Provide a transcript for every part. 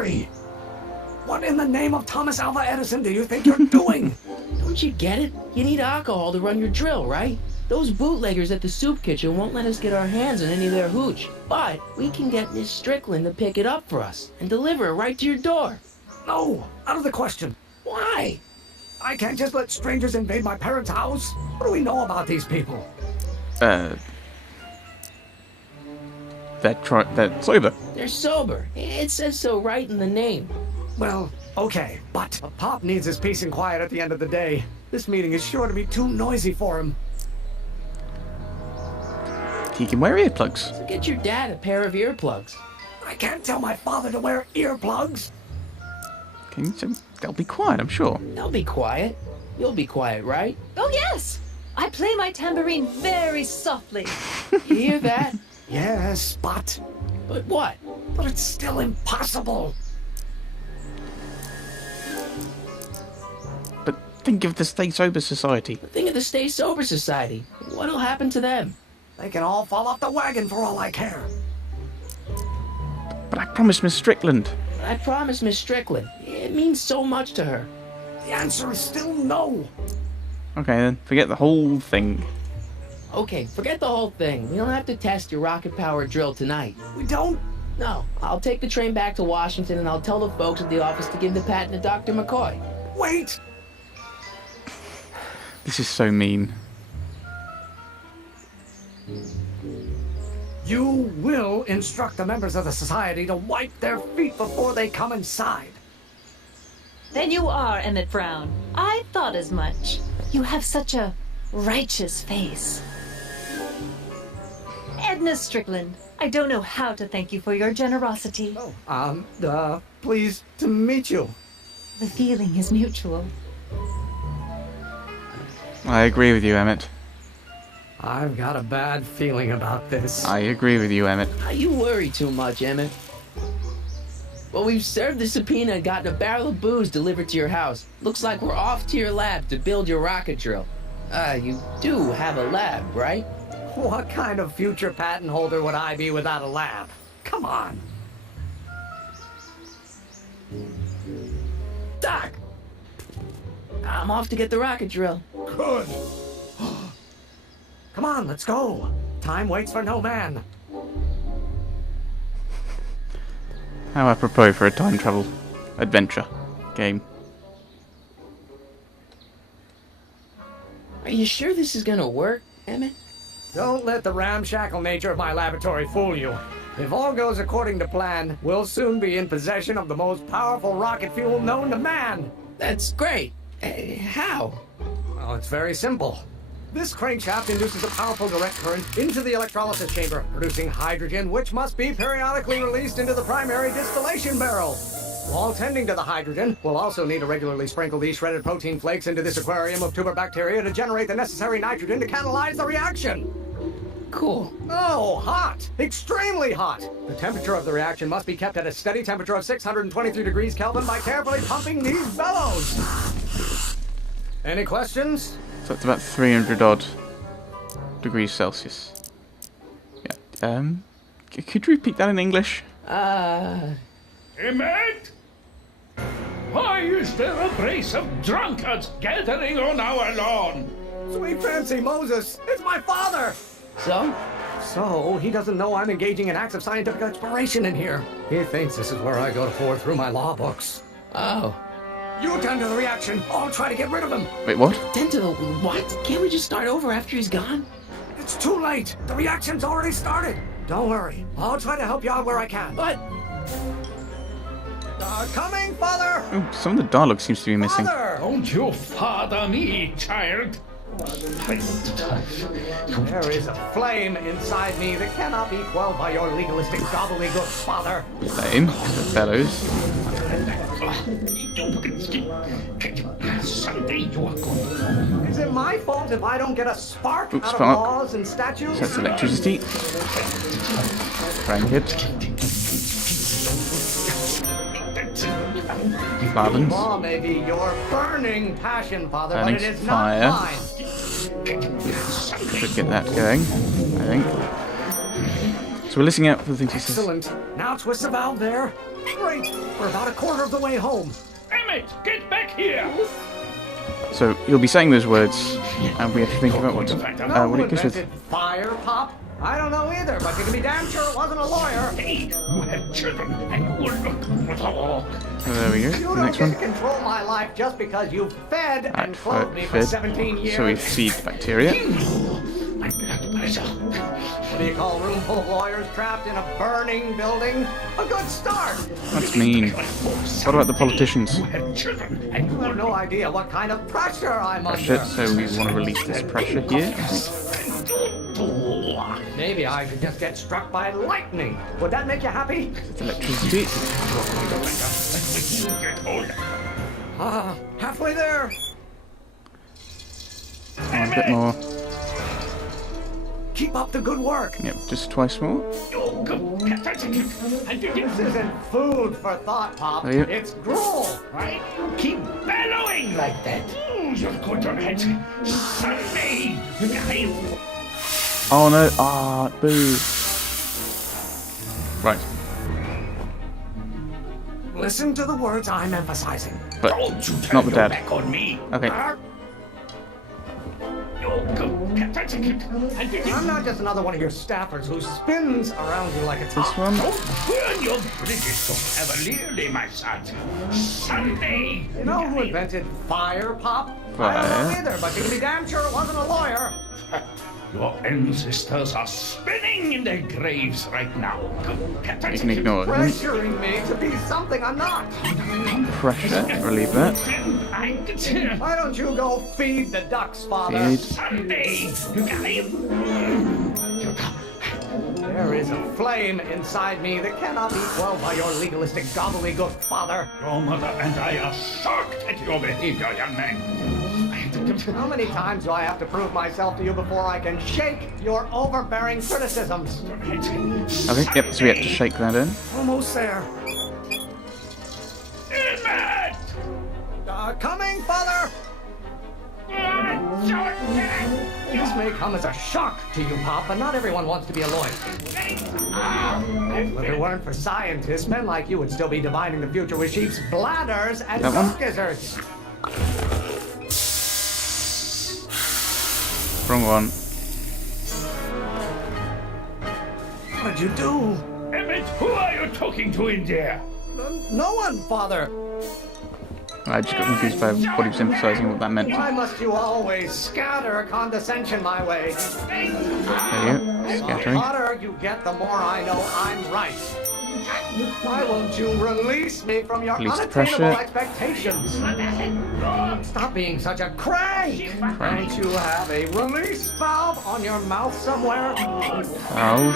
hurry! What in the name of Thomas Alva Edison do you think you're doing? Don't you get it? You need alcohol to run your drill, right? Those bootleggers at the soup kitchen won't let us get our hands on any of their hooch. But we can get Miss Strickland to pick it up for us and deliver it right to your door. No, out of the question. Why? I can't just let strangers invade my parents' house. What do we know about these people? They're sober. They're sober. It says so right in the name. Well, okay, but Pop needs his peace and quiet at the end of the day. This meeting is sure to be too noisy for him. He can wear earplugs. So get your dad a pair of earplugs. I can't tell my father to wear earplugs. They'll be quiet, I'm sure. They'll be quiet. You'll be quiet, right? Oh, yes. I play my tambourine very softly. You hear that? Yes, but But what? it's still impossible. But think of the Stay Sober Society. Think of the Stay Sober Society. What'll happen to them? They can all fall off the wagon for all I care. But I promised Miss Strickland. I promised Miss Strickland. It means so much to her. The answer is still no. Okay then, forget the whole thing. Okay, forget the whole thing. We don't have to test your rocket-powered drill tonight. We don't? No, I'll take the train back to Washington and I'll tell the folks at the office to give the patent to Dr. McCoy. Wait! This is so mean. You will instruct the members of the society to wipe their feet before they come inside. Then you are Emmet Brown. I thought as much. You have such a righteous face. Edna Strickland, I don't know how to thank you for your generosity. Pleased to meet you. The feeling is mutual. I agree with you, Emmet. I've got a bad feeling about this. I agree with you, Emmet. You worry too much, Emmet. Well, we've served the subpoena and gotten a barrel of booze delivered to your house. Looks like we're off to your lab to build your rocket drill. You do have a lab, right? What kind of future patent holder would I be without a lab? Come on. Doc! I'm off to get the rocket drill. Good. Come on, let's go. Time waits for no man. How apropos for a time travel adventure game. Are you sure this is gonna work, Emmet? Don't let the ramshackle nature of my laboratory fool you. If all goes according to plan, we'll soon be in possession of the most powerful rocket fuel known to man. That's great. How? Well, it's very simple. This crankshaft induces a powerful direct current into the electrolysis chamber, producing hydrogen, which must be periodically released into the primary distillation barrel. While tending to the hydrogen, we'll also need to regularly sprinkle these shredded protein flakes into this aquarium of tuber bacteria to generate the necessary nitrogen to catalyze the reaction. Cool. Oh, hot! Extremely hot! The temperature of the reaction must be kept at a steady temperature of 623 degrees Kelvin by carefully pumping these bellows. Any questions? So it's about 300 odd degrees Celsius. Yeah. Could you repeat that in English? Emmet? Why is there a brace of drunkards gathering on our lawn? Sweet fancy Moses, it's my father! So, he doesn't know I'm engaging in acts of scientific exploration in here. He thinks this is where I go to pour through my law books. Oh. You attend to the reaction. I'll try to get rid of him. Wait, what? Tend to the what? Can't we just start over after he's gone? It's too late. The reaction's already started. Don't worry. I'll try to help you out where I can. But Coming, father! Oh, some of the dialogue seems to be missing. Father! Don't you father me, child. There is a flame inside me that cannot be quelled by your legalistic gobbledygook, father. Flame. The bellows. Someday you are going. Is it my fault if I don't get a spark Oops, out of spark. laws and statutes? That's electricity. Crank it. Carbons. Law may be your burning passion, father, but Burning it is fire. not mine. Should get that going, I think. So we're listening out for the things he says. Excellent. Now twist the valve there. Great. We're about a quarter of the way home. Emmet, get back here! So you'll be saying those words, and we have to think about what Who it goes with. invented fire, Pop? I don't know either, but you can be damn sure it wasn't a lawyer. Hey, you have children, and you will look. So there we go. You don't Next get one. to control my life just because you've fed and Alright, clothed me for fed. 17 years. So we feed bacteria. My blood pressure. What do you call a room full of lawyers trapped in a burning building? A good start. That's mean. What about the politicians? You have children, and you You will have no idea what kind of pressure I'm Pressure. under. So we want to release this pressure here. I think. Maybe I could just get struck by lightning. Would that make you happy? It's electricity. get older. Halfway there. And a bit more. Keep up the good work. Yep, just twice more. This isn't food for thought, Pop. Oh, yeah. It's gruel. Right? Keep bellowing like that. You're good on it. Someday, you Oh no! Ah, boo. Right, Listen to the words I'm emphasizing. but don't you turn not the your dad. back on me. Okay. I'm not just another one of your staffers who spins around you like a This top. one. Don't burn your bridges so cavalierly, my son. Someday, You know who invented fire, Pop? I don't Fire. know either, but you can be damn sure it wasn't a lawyer. your ancestors are spinning in their graves right now. You can ignore it. Pressuring me to be something I'm not. Pressure. Relieve that. Why don't you go feed the ducks, Father? Feed. Someday, There is a flame inside me that cannot be quelled by your legalistic gobbledygook, Father. your mother and I are shocked at your behavior, young man. How many times do I have to prove myself to you before I can shake your overbearing criticisms? Okay. Yep. So we have to shake that in. Almost there. Emmet! Coming, Father! This may come as a shock to you, Pop, but not everyone wants to be a lawyer. If it weren't for scientists, men like you would still be divining the future with sheep's bladders and That one? milk gizzards. Wrong one. What did you do? Emmet, who are you talking to in there? No one, Father. I just got confused by what he was emphasizing, what that meant. Why must you always scatter condescension my way? There you go. The Scattering. hotter you get, the more I know I'm right. Why won't you release me from your Release the unattainable pressure. expectations? Stop being such a crank! Don't you have a release valve on your mouth somewhere? Oh.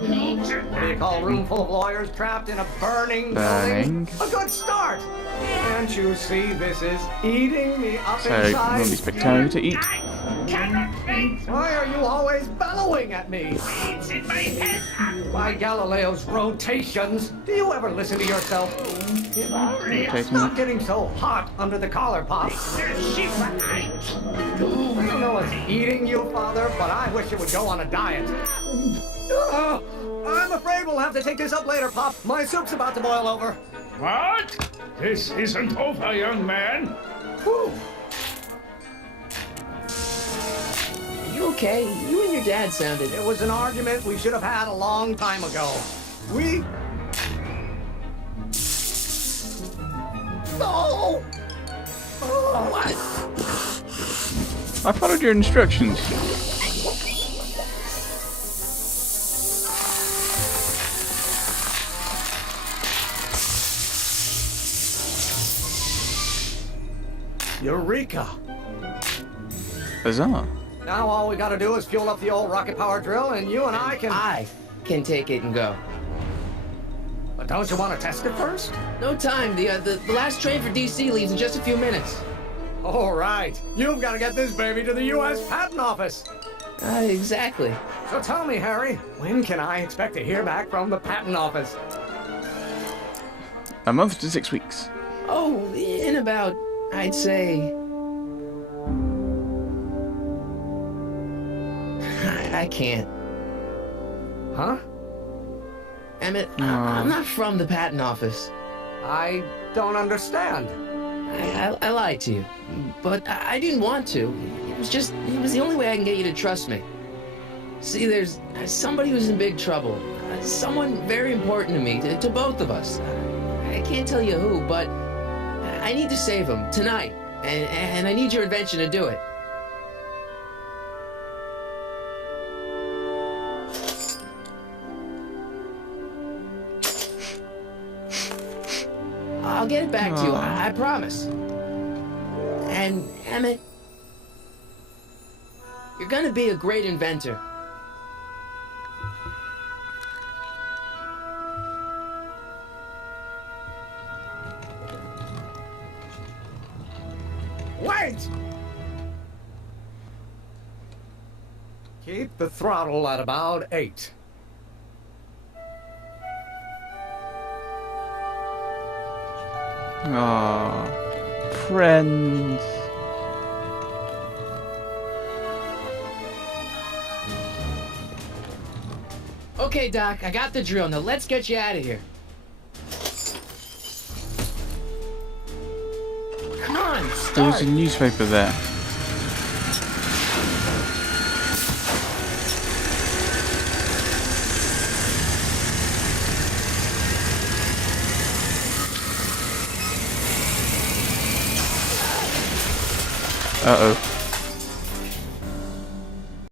What do you call a room full of lawyers trapped in a burning Burning. building? A good start! Can't you see this is eating me up So it inside? won't be spectacular to eat. Why are you always bellowing at me? By Galileo's rotations, do you ever listen to yourself? Stop getting so hot under the collar, Pop. I don't know what's eating you, Father, but I wish it would go on a diet. I'm afraid we'll have to take this up later, Pop. My soup's about to boil over. What? This isn't over, young man. Whew. You okay? You and your dad sounded. It was an argument we should have had a long time ago. We... No! Oh, what? I followed your instructions. Eureka! Bizarre. Now all we gotta do is fuel up the old rocket power drill and you and I can... I can take it and go. But don't you want to test it first? No time. The last train for DC leaves in just a few minutes. All right. You've got to get this baby to the U.S. Patent Office. Exactly. So tell me, Harry, when can I expect to hear back from the Patent Office? A month to 6 weeks. Oh, in about, I'd say... I can't. Huh? Emmett, I'm not from the patent office. I don't understand. I lied to you, but I didn't want to. It was the only way I can get you to trust me. See, there's somebody who's in big trouble. Someone very important to me, to both of us. I can't tell you who, but I need to save him tonight, and I need your invention to do it. I'll get it back to you, I promise. And, Emmett, you're gonna be a great inventor. Wait! Keep the throttle at about 8. Aww. Friends. Okay, Doc, I got the drill. Now let's get you out of here. Come on, There's start. a newspaper there. Uh-oh.